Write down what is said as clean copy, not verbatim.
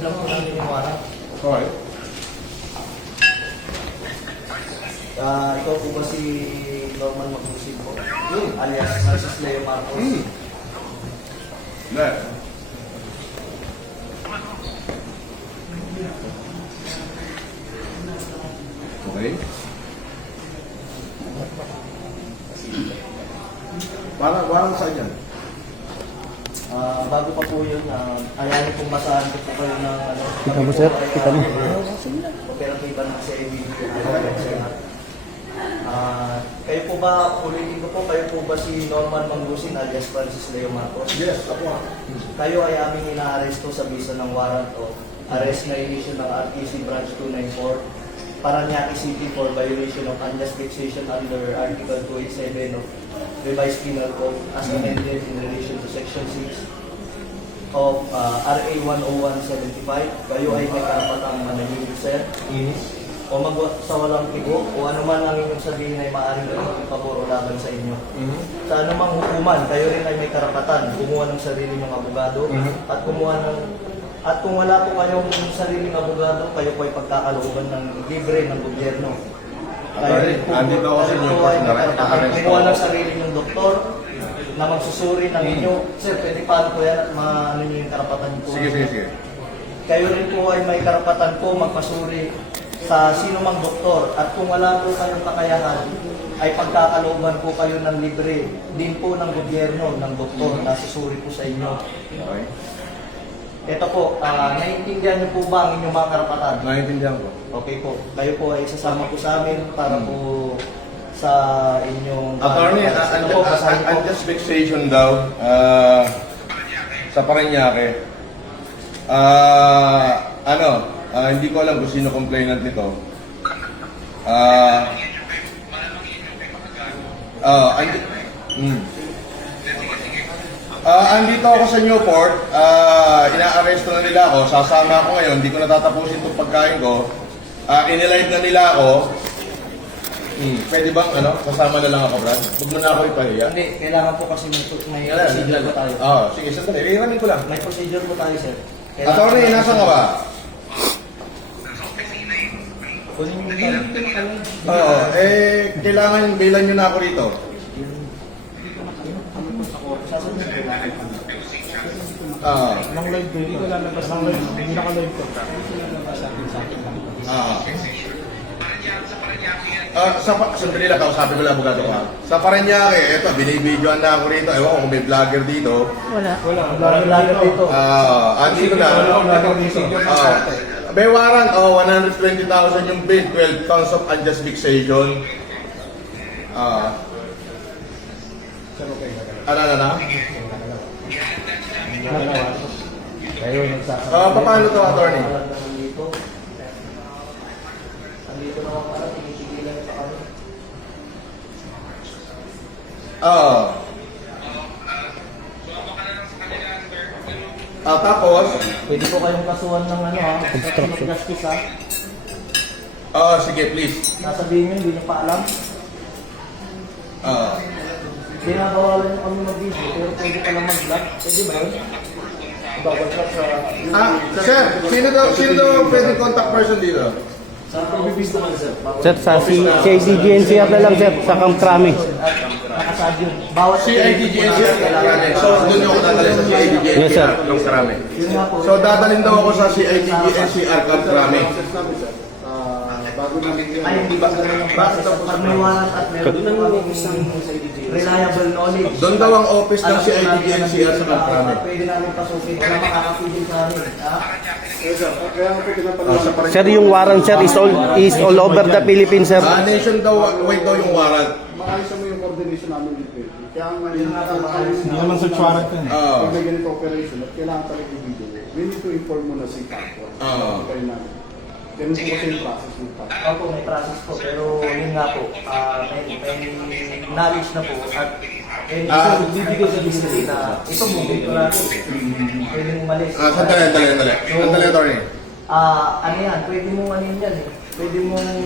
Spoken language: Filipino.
i-receive lang po namin yung warrant. Alright. Ikaw po ba si Norman Magusig po? Alias Francis Leo Marcos? Left. Okay. Parang saan yan? Bago pa po yun, ayaw pong masahan ko po kayo ng ano. Kita mo, sir? Kita mo? Operatiba ng CID. Kayo po ba, ulitin ko po, kayo po ba si Norman Mangusig alias Francis Leo Marcos? Yes, ako. Kayo ay aming inaaresto sa bisa ng warrant of arrest na issue ng RTC Branch 294 Paranaque City for violation of unjust fixation under Article 287 of Revised Penal Code as amended in relation to Section 6 of RA 10175. Kayo ay may karapatang manahimik, sir. O sa walang tigo, o ano man ang inyong sabihin ay maaaring gawin pabor o laban sa inyo. Sa anumang hukuman, kayo rin ay may karapatan kumuha ng sarili ng abogado at kumuha ng kung wala po kayong sariling abogado, kayo po ay pagkakalooban ng libre ng gobyerno. Kayo rin po, andito ako sa inyo, ay may karapatan kumuha ng sarili ng doktor na magsusuri ng inyo. Sir, pwede paano po yan at maano nyo yung karapatan po? Sige. Kayo rin po ay may karapatan po magpasuri sa sino mang doktor at kung wala po kayong kakayahan ay pagkakalooban po kayo ng libre din po ng gobyerno, ng doktor na susuri po sa inyo. Okay. Ito po, naiintindihan niyo po ba ang inyong mga karapatan? Naiintindihan ko. Okay po, kayo po ay sasama po sa amin para po sa inyong... Attorney, ito po, basahin po. unjust fixation daw sa Paranaque. Hindi ko alam kung sino complainant nito. Andito ako sa Newport, ina-arresto na nila ako, sasama ako ngayon, hindi ko natatapusin itong pagkain ko. Inilive na nila ako. Pwede bang sasama na lang ako, Brad? Huwag mo na ako ipahiya. Hindi, kailangan po kasi may procedure po tayo. Sige, sandali. Iramin ko lang. May procedure po tayo, sir. Attorney, nasa ka ba? Kailangan bilan nyo na ako rito. Nang live ko, hindi ko lalabas ng live. Hindi naka-live ko. Sandali lang, kausapin ko lang abogado ko. Sa Paranaque, eto, binibidyoan na ako rito. Ewan ko kung may vlogger dito. Wala. Vlogger dito. Andito na. May warrant, 120,000 yung bid, 12 counts of unjust fixation. Paano to, attorney? Andito naman pala, tinitigilan pa kami. Tapos? Pwede po kayong kasuhan ng gastos Sige, please. Nasabihin nyo, hindi nyo pa alam. Ginagawalan nyo kami mag-video, pero pwede pa lang mag-vlog. Pwede ba yun? Bawal ka sa... Sir, sino daw pwede contact person dito? Sa office naman, sir. Sir, sa CIDGNCR na lang, sir. Sa Camp Crame. Nakasad yun. Bawat CIDGNCR kailangan. So, doon ako dadalhin sa CIDGNCR. Yes, sir. Camp Crame. Yun nga po. So, dadalhin daw ako sa CIDGNCR Camp Crame. Ay, hindi ba ganun ang process? Pag may warrant at meron na kami isang reliable knowledge. Doon daw ang office ng CIDGNCR sa Camp Crame. Pwede namin pasukin. Wala makakapigil sa amin. Sir, yung warrant, sir, is all over the Philippines, sir. Nation daw, wait daw yung warrant. Maayos mo yung coordination namin with PNP. Kaya ang Hindi naman sa warrant yun. pag may ganito operation at kailangan talaga yung video, we need to inform mo na si Paco. Kayo namin. Ganun po kasi yung process ng Paco. Opo, may process po. Pero yun nga po, may knowledge na po. At bibigay sa district na ito mo, dito natin. Pwede mong malis. Sandali, attorney. Ano yan, pwede mong ano yan eh. Pwede mong...